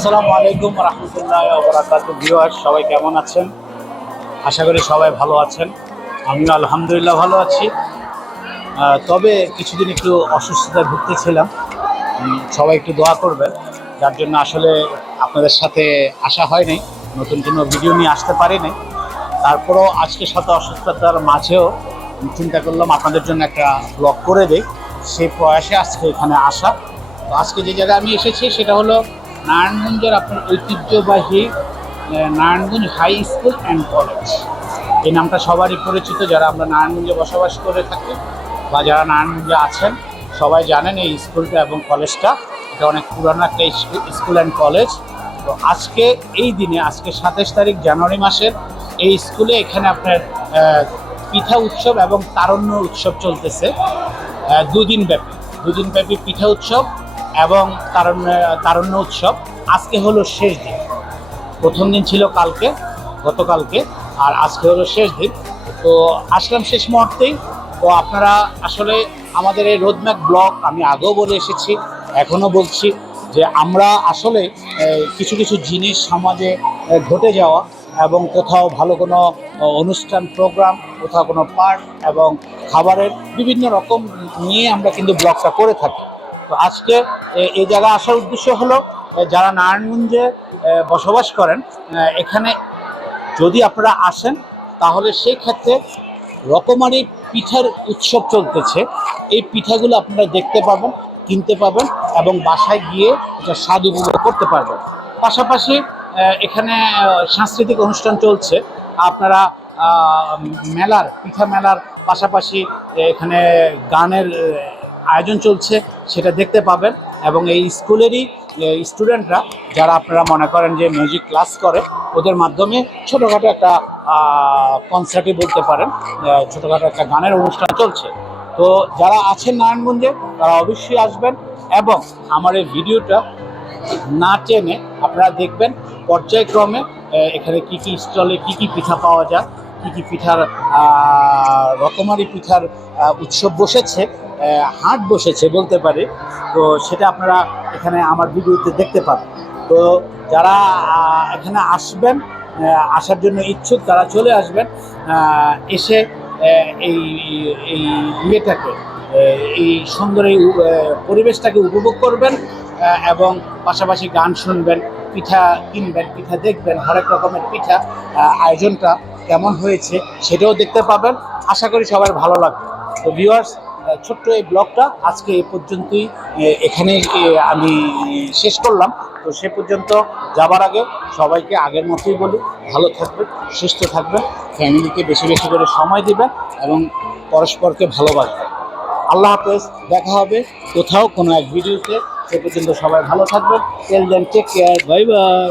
আসসালামু আলাইকুম রহমতুল্লাহ বরাকাত ভিউয়ার সবাই কেমন আছেন? আশা করি সবাই ভালো আছেন। আমিও আলহামদুলিল্লাহ ভালো আছি। তবে কিছুদিন একটু অসুস্থতায় ভুগতেছিলাম। সবাই একটু দোয়া করবেন। যার জন্য আসলে আপনাদের সাথে আসা হয়নি নতুন কোনো ভিডিও নিয়ে আসতে পারিনি তারপরও আজকে সাথে অসুস্থতার মাঝেও চিন্তা করলাম আপনাদের জন্য একটা ব্লগ করে দিই। সেই প্রয়াসে আজকে এখানে আসা। তো আজকে যে জায়গায় আমি এসেছি সেটা হলো নারায়ণগঞ্জের আপনার ঐতিহ্যবাহী Narayanganj high school and college. এই নামটা সবারই পরিচিত, যারা আমরা নারায়ণগঞ্জে বসবাস করে থাকি বা যারা নারায়ণগঞ্জে আছেন, সবাই জানেন এই স্কুলটা এবং কলেজটা। এটা অনেক পুরানো একটা স্কুল- অ্যান্ড কলেজ। তো আজকে এই দিনে, আজকে সাতাশ তারিখ জানুয়ারি মাসের, এই স্কুলে এখানে আপনার পিঠা উৎসব এবং তারণ্য উৎসব চলতেছে। দুদিন ব্যাপী দুদিন ব্যাপী পিঠা উৎসব। এবং তারণ্য তারণ্য উৎসব। আজকে হলো শেষ দিন। প্রথম দিন ছিল কালকে, গতকালকে, আর আজকে হলো শেষ দিন। তো আসলাম শেষ মুহূর্তেই। তো আপনারা আসলে আমাদের এই রোডম্যাপ ব্লগ, আমি আগেও বলে এসেছি, এখনও বলছি যে আমরা আসলে কিছু কিছু জিনিস সমাজে ঘটে যাওয়া এবং কোথাও ভালো কোনো অনুষ্ঠান, প্রোগ্রাম, কোথাও কোনো পার্ক এবং খাবারের বিভিন্ন রকম নিয়ে আমরা কিন্তু ব্লগটা করে থাকি। তো আজকে এই জায়গায় আসার উদ্দেশ্য হলো যারা নারায়ণগঞ্জে বসবাস করেন এখানে যদি আপনারা আসেন, তাহলে সেই ক্ষেত্রে রকমারি পিঠার উৎসব চলতেছে। এই পিঠাগুলো আপনারা দেখতে পাবেন, কিনতে পাবেন এবং বাসায় গিয়ে এটা স্বাদ উপভোগ করতে পারবেন। পাশাপাশি এখানে সাংস্কৃতিক অনুষ্ঠান চলছে। আপনারা মেলার, পিঠা মেলার পাশাপাশি এখানে গানের আয়োজন চলছে, সেটা দেখতে পাবেন। এবং এই স্কুলেরই স্টুডেন্টরা যারা আপনারা মনে করেন যে মিউজিক ক্লাস করে, ওদের মাধ্যমে ছোটোখাটো একটা কনসার্টই বলতে পারেন। ছোটোখাটো একটা গানের অনুষ্ঠান চলছে। তো যারা আছেন নারায়ণগঞ্জে, তারা অবশ্যই আসবেন এবং আমার এই ভিডিওটা না টেনে আপনারা দেখবেন। পর্যায়ক্রমে এখানে কি কি স্টলে কি কি পিঠা পাওয়া যায় কি কি পিঠার রকমারি পিঠার উৎসব বসেছে হাট বসেছে বলতে পারি, তো সেটা আপনারা এখানে আমার ভিডিওতে দেখতে পাবেন। তো যারা এখানে আসবেন আসার জন্য ইচ্ছুক, তারা চলে আসবেন এসে এই এই ইয়েটাকে এই সুন্দর এই পরিবেশটাকে উপভোগ করবেন এবং পাশাপাশি গান শুনবেন, পিঠা কিনবেন, পিঠা দেখবেন, হরেক রকমের পিঠা আয়োজনটা কেমন হয়েছে সেটাও দেখতে পাবেন। আশা করি সবার ভালো লাগবে। তো ভিউয়ার্স ছোট্ট এই ব্লগটা আজকে এ পর্যন্তই এখানে আমি শেষ করলাম। তো সে পর্যন্ত যাবার আগে সবাইকে আগের মতোই বলি, ভালো থাকবে সুস্থ থাকবেন, ফ্যামিলিকে বেশি বেশি করে সময় দিবেন এবং পরস্পরকে ভালোবাসবেন। আল্লাহ হাফেজ, দেখা হবে কোথাও কোনো এক ভিডিওতে। সে পর্যন্ত সবাই ভালো থাকবেন। Tell then take care bye bye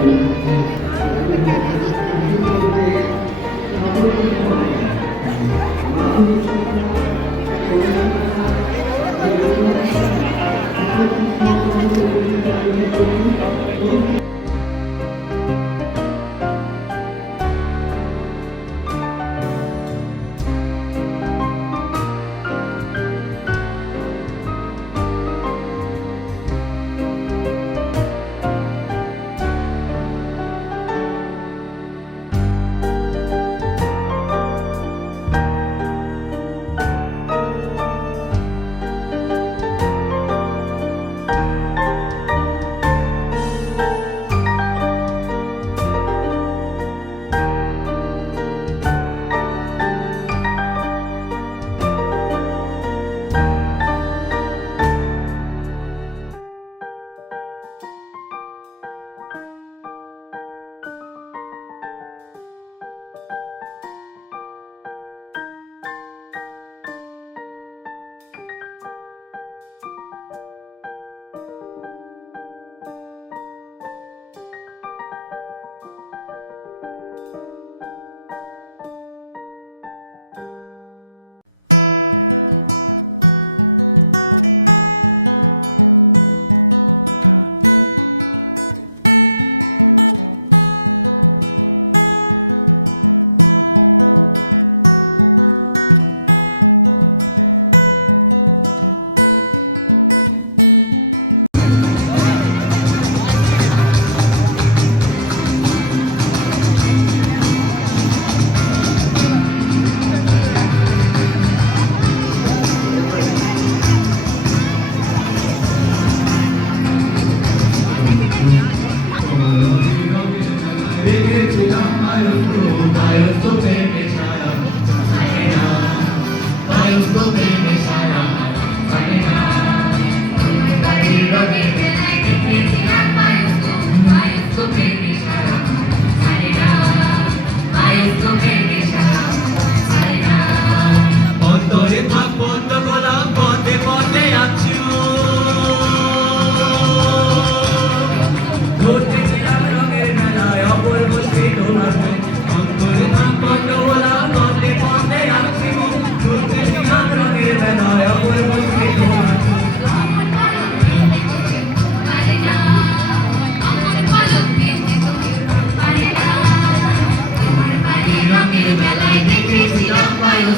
Thank you.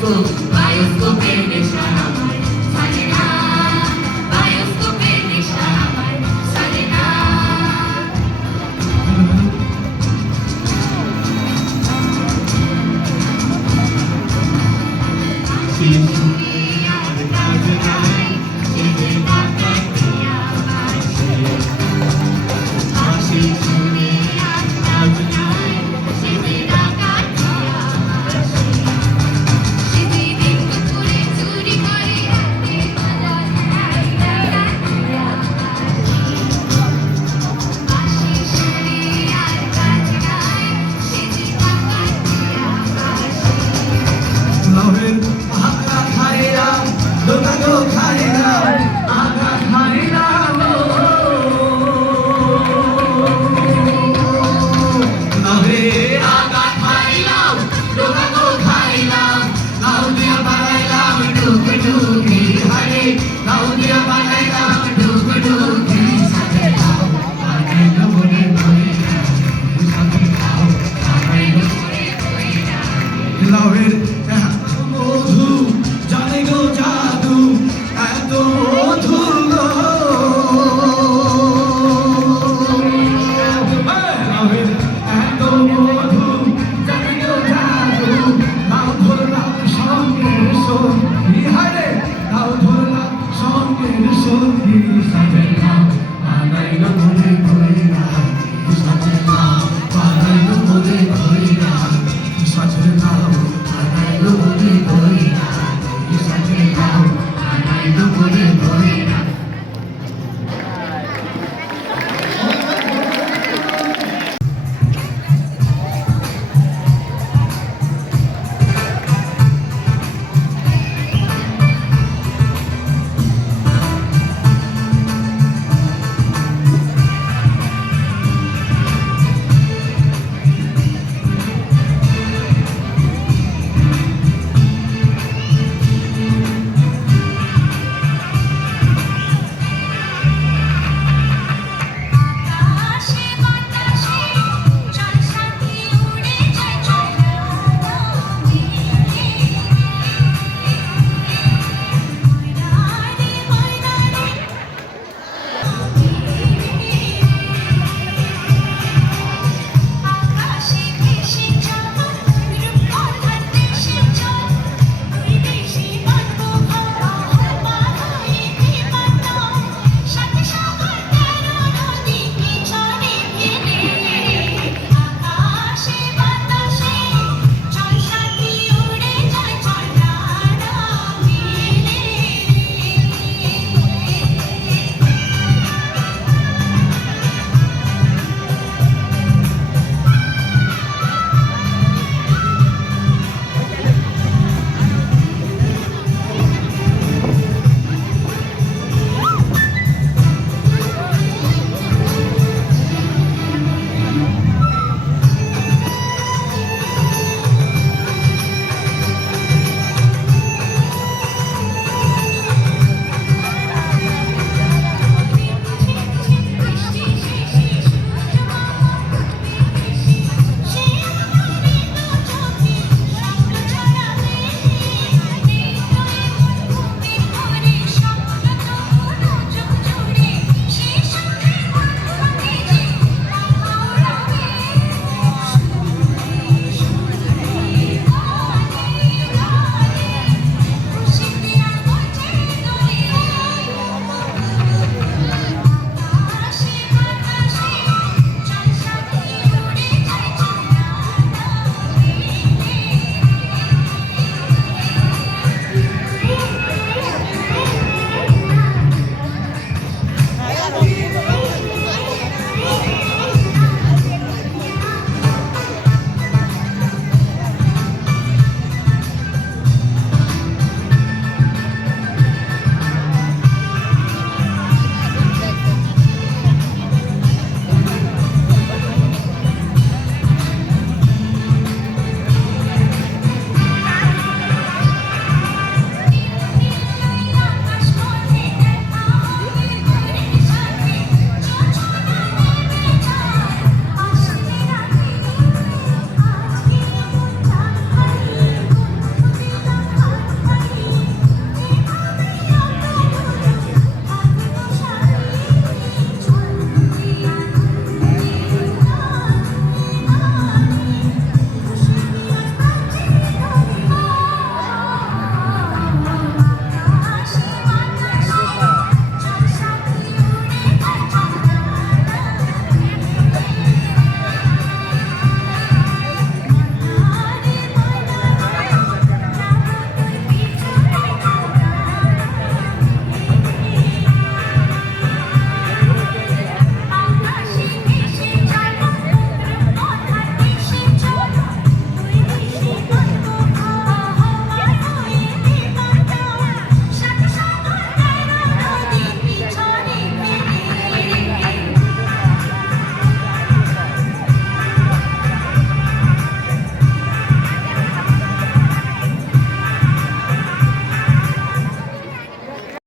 Vai esconder.